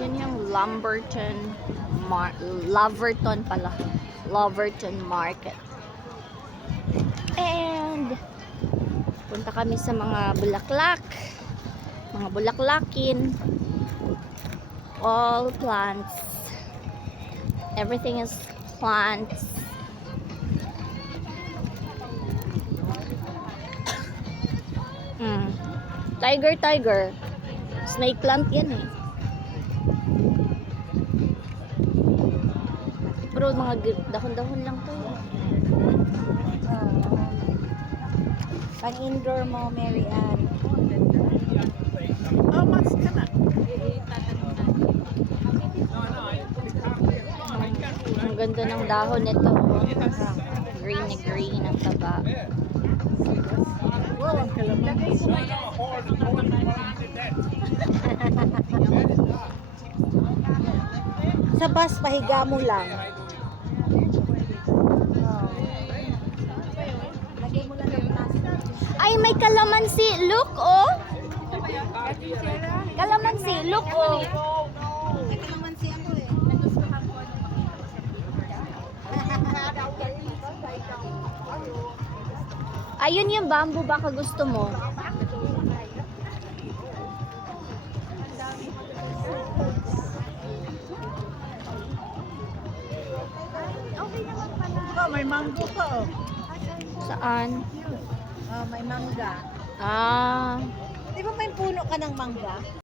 Yun yung Loverton pala. Loverton Market. And punta kami sa mga bulaklak. Mga bulaklakin. All plants. Everything is plants. Tiger. Snake plant yan eh. Pero mga dahon-dahon lang to eh. Pang-indoor mo, Mary Ann. How much can I? Ang ganda ng dahon nito. Green na green ang taba. Wow, ang kalamansi. Sa bus, pahiga mo lang. Lagay mo lang ng plastic. Ay, may kalamansi. Look, oh. Kalamansi. Look, oh. May kalamansi ako eh. Ayun yung bamboo. Baka gusto mo. Oh, may mango pa oh. Saan? Oh, may mangga. Ah. Di ba may puno ka ng mangga?